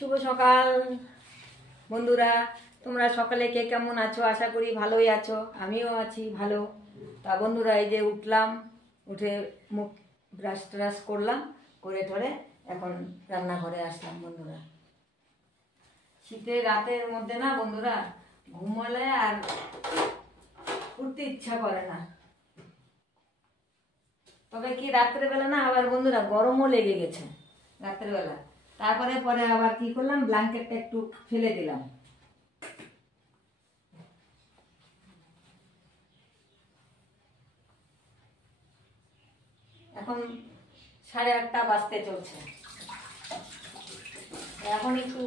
শুভ সকাল বন্ধুরা, তোমরা সকালে কে কেমন আছো? আশা করি ভালোই আছো, আমিও আছি ভালো। তা বন্ধুরা, এই যে উঠলাম, উঠে মুখ ব্রাশ ট্রাশ করলাম, করে টরে এখন রান্নাঘরে আসলাম। বন্ধুরা, শীতের রাতের মধ্যে না বন্ধুরা, ঘুমালে আর উঠতে ইচ্ছা করে না। তবে কি রাত্রেবেলা না আবার বন্ধুরা গরমও লেগে গেছে রাত্রেবেলা। তারপরে পরে আবার কি করলাম, ব্ল্যাঙ্কেটটা একটু ফেলে দিলাম। এখন 8:30 বাজতে চলছে। এখন একটু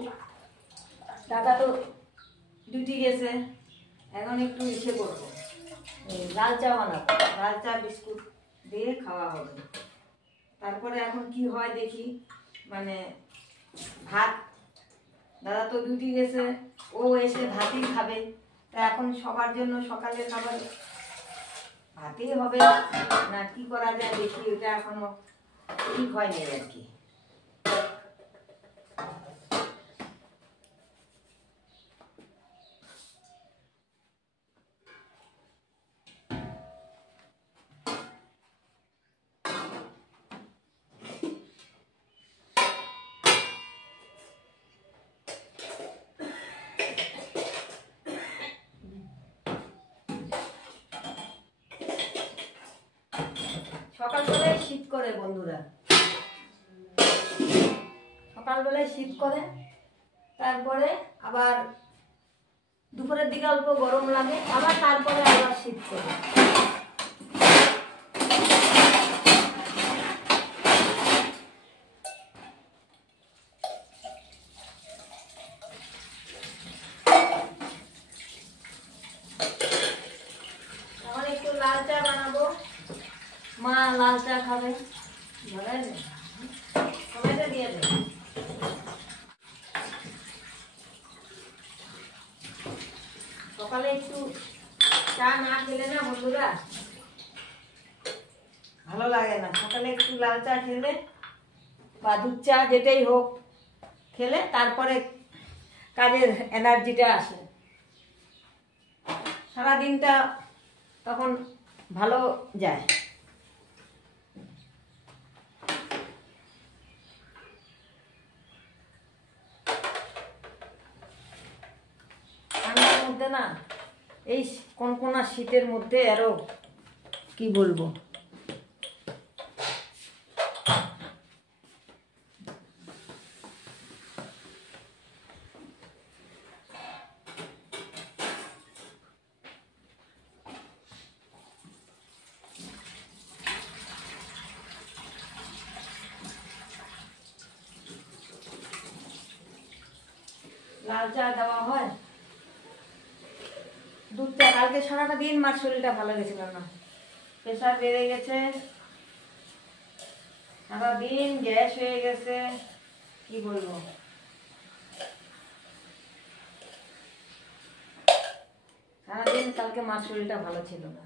দাদা তো ডিউটি গেছে, এখন একটু ইসে করবো, লাল চা বানাবো, লাল চা বিস্কুট দিয়ে খাওয়া হবে। তারপরে এখন কি হয় দেখি, মানে ভাত, দাদা তো ডিউটি গেছে, ও এসে ভাতই খাবে। তা এখন সবার জন্য সকালের খাবার ভাতই হবে না কি করা যায় দেখি, ওটা এখনো ঠিক হয়নি আর কি। সকালবেলায় শীত করে বন্ধুরা, সকালবেলায় শীত করে, তারপরে আবার দুপুরের দিকে অল্প গরম লাগে, আবার তারপরে আবার শীত করে। এখন একটু লাল চা বানাবো, মা লাল চা খাবে, সবাইকে দিয়ে দেবে। সকালে একটু চা না খেলে না বন্ধুরা ভালো লাগে না। সকালে একটু লাল চা খেলে বা দুধ চা যেটাই হোক খেলে তারপরে কাজের এনার্জিটা আসে, সারাদিনটা তখন ভালো যায়। ঠান্ডার মধ্যে না, এই কনকনা শীতের মধ্যে আরো কি বলবো, লাল চা দেওয়া হয়, দুধ চা। কালকে সারাটা দিন মার শরীরটা ভালো গেছিল না, প্রেশার বেড়ে গেছে, সারাদিন গ্যাস হয়ে গেছে, কি বলবো। সারাদিন কালকে মার শরীরটা ভালো ছিল না।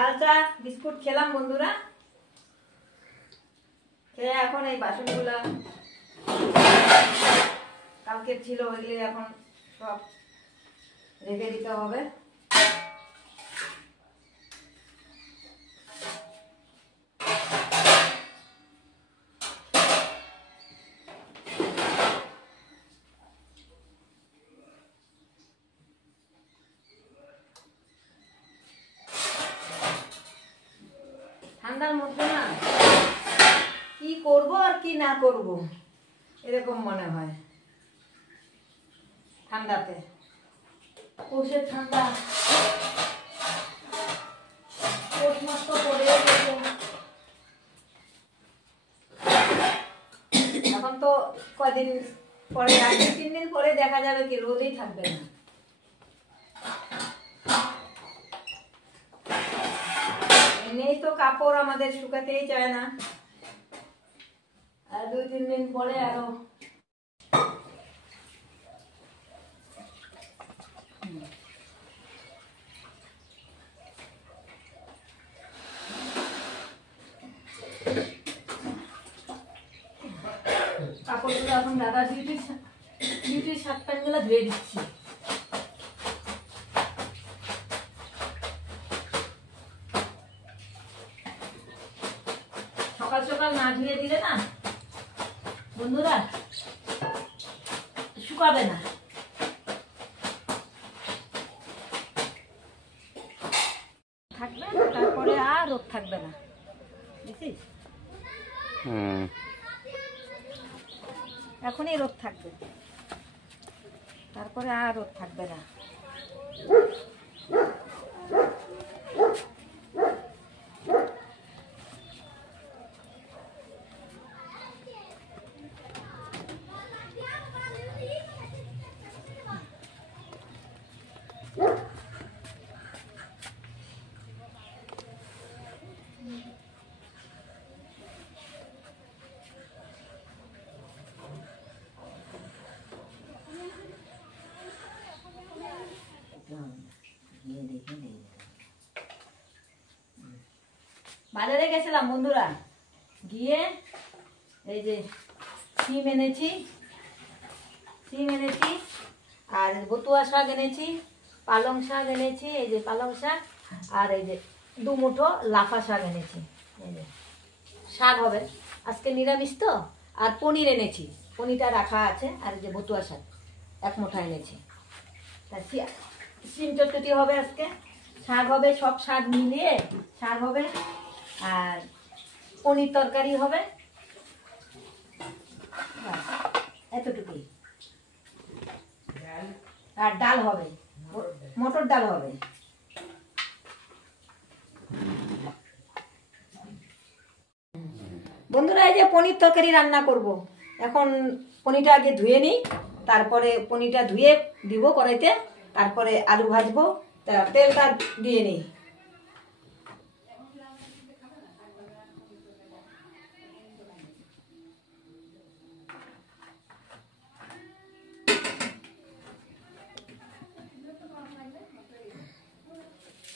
লাল চা বিস্কুট খেলাম বন্ধুরা, খেয়ে এখন এই বাসনগুলা কালকে ছিল ওইগুলি এখন সব রেখে দিতে হবে। কি না করব এরকম মনে হয় ঠান্ডাতে। পৌষের ঠান্ডা, পৌষ মাস তো পড়ে গেছে। এখন তো কদিন পরে, 2-3 দিন পরে দেখা যাবে কি রোদেই থাকবে না। এমনিই তো কাপড় আমাদের শুকাতেই চায় না, আর 2-3 দিন পরে আরো কাপড়গুলো এখন দাদা ডিউটির শার্ট প্যান্টগুলো ধুয়ে দিচ্ছি। সকাল সকাল না ধুয়ে দিলে না বন্ধুরা শুকাবে না। থাকবে তারপরে আর রোদ থাকবে না, বুঝছিস? এখনই রোদ থাকবে, তারপরে আর রোদ থাকবে না। বাজারে গেছিলাম বন্ধুরা, গিয়ে এই যে সিম এনেছি আর বতুয়া শাক এনেছি, পালং শাক এনেছি, এই যে পালং শাক, আর এই যে 2 মুঠো লাফা শাক এনেছি। এই যে শাক হবে আজকে, নিরামিষ তো। আর পনির এনেছি, পনিরটা রাখা আছে। আর এই যে বতুয়া শাক 1 মুঠা এনেছি। তা সিম চটচটি হবে আজকে, শাক হবে, সব শাক মিলিয়ে শাক হবে, আর পনির তরকারি হবে, এতটুকুই। আর ডাল হবে, মটর ডাল হবে। বন্ধুরা এই যে পনির তরকারি রান্না করব। এখন পনিরটা আগে ধুয়ে নিই, তারপরে পনিরটা ধুয়ে দিব কড়াইতে, তারপরে আলু ভাজবো। তেলটা দিয়ে নিই।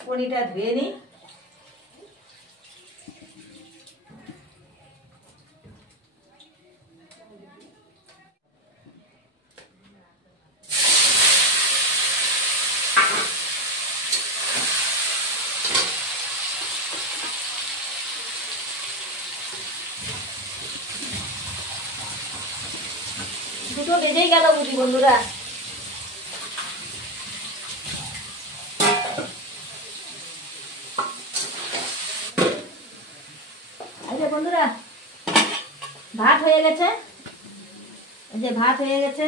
পনিরটা ধুয়ে নিই। দুটো বেজেই গেল বুঝি বন্ধুরা। আচ্ছা বন্ধুরা, ভাত হয়ে গেছে, এই যে ভাত হয়ে গেছে।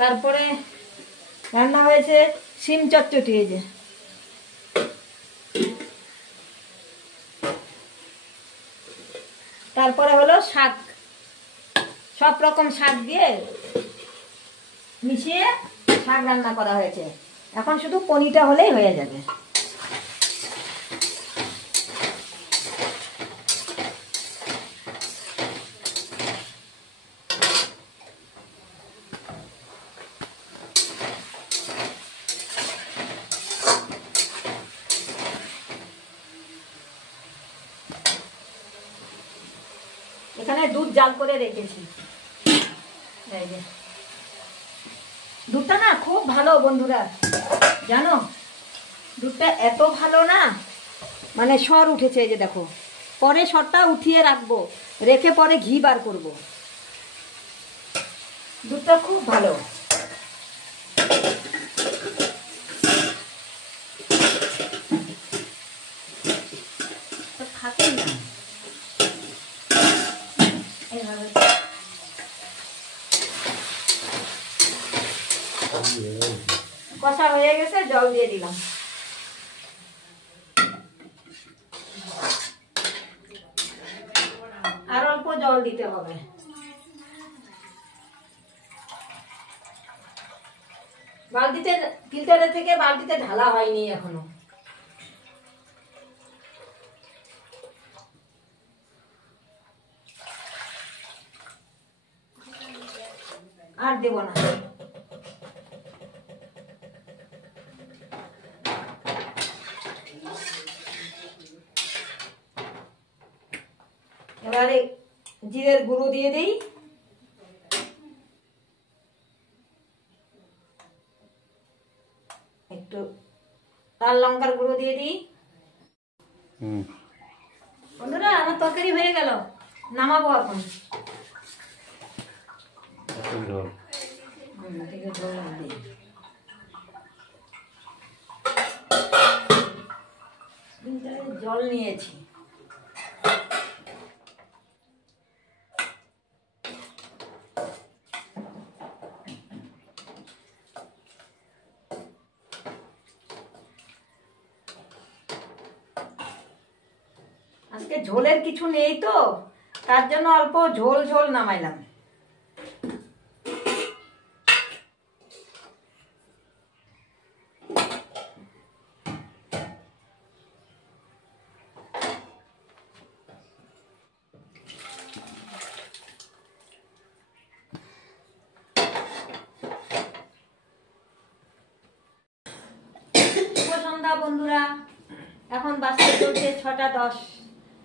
তারপরে রান্না হয়েছে সিম চটচটি, এই যে তারপরে হলো শাক, সব রকম শাক দিয়ে মিশিয়ে শাক রান্না করা হয়েছে। এখন শুধু পনিরটা হলেই হয়ে যাবে। এখানে দুধ জাল করে রেখেছি, এই যে দুধটা না খুব ভালো বন্ধুরা, জানো দুধটা এত ভালো না, মানে সর উঠেছে। এই যে দেখো, পরে সরটা উঠিয়ে রাখবো, রেখে পরে ঘি বার করব। দুধটা খুব ভালো। খাতেই না। কষা হয়ে গেছে, জল দিয়ে দিলাম। আর অল্প জল দিতে হবে। বালতিতে, ফিল্টারে থেকে বালতিতে ঢালা হয়নি এখনো। আর দেব না। এবারে জিরের গুঁড়ো দিয়ে দিই, একটু লাল লঙ্কার গুঁড়ো দিয়ে দিই। বন্ধুরা আমার তরকারি হয়ে গেল, নামাবো এখন। জল নিয়েছি। আজকে ঝোলের কিছু নেই তো, তার জন্য অল্প ঝোল ঝোল নামাইলাম। শুভ সন্ধ্যা বন্ধুরা, এখন বাজতে চলছে 6টা 10।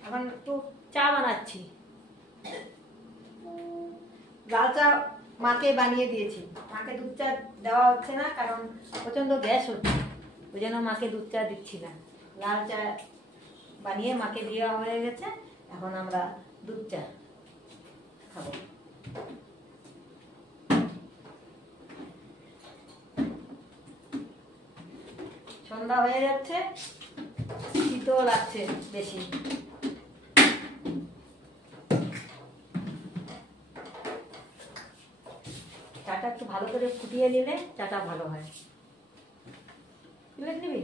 এখন একটু চা বানাচ্ছি। লাল চা মাকে বানিয়ে দিয়েছি। মাকে দুধ চা দেওয়া হচ্ছে না, কারণ প্রচন্ড গ্যাস হচ্ছে, ওই জন্য মাকে দুধ চা দিচ্ছি না। লাল চা বানিয়ে মাকে দেওয়া হয়ে গেছে, এখন আমরা দুধ চা খাবো। সন্ধ্যা হয়ে যাচ্ছে, শীতও লাগছে বেশি। চাটা একটু ভালো করে ফুটিয়ে নিলে চাটা ভালো হয়। প্লেট নিবি?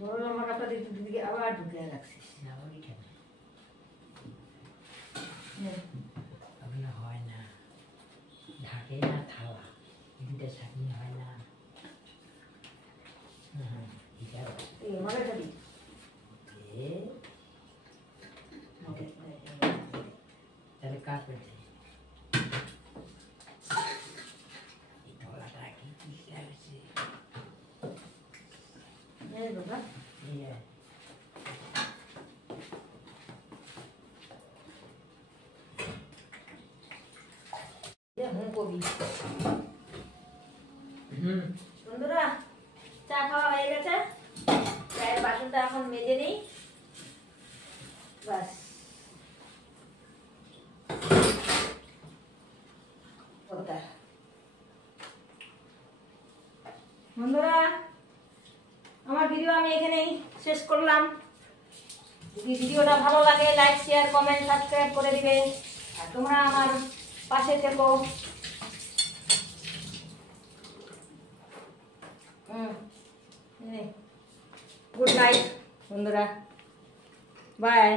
বড় লম্বা কাপটা দিদিকে আবার ঢুকে রাখছিস। হয় না, ঢাকে না থালা, দুটা চাটনি হয় না। মনে করি তাহলে কাজ করছে ধলাটা কি লাগছে। বন্ধুরা চা খাওয়া হয়ে গেছে, চায়ের বাসনটা এখন মেজে নিই, বাস। বন্ধুরা আমার ভিডিও আমি এখানেই শেষ করলাম। যদি ভিডিওটা ভালো লাগে লাইক শেয়ার কমেন্ট সাবস্ক্রাইব করে দিবে, আর তোমরা আমার পাশে থেকো। গুড নাইট বন্ধুরা, বাই।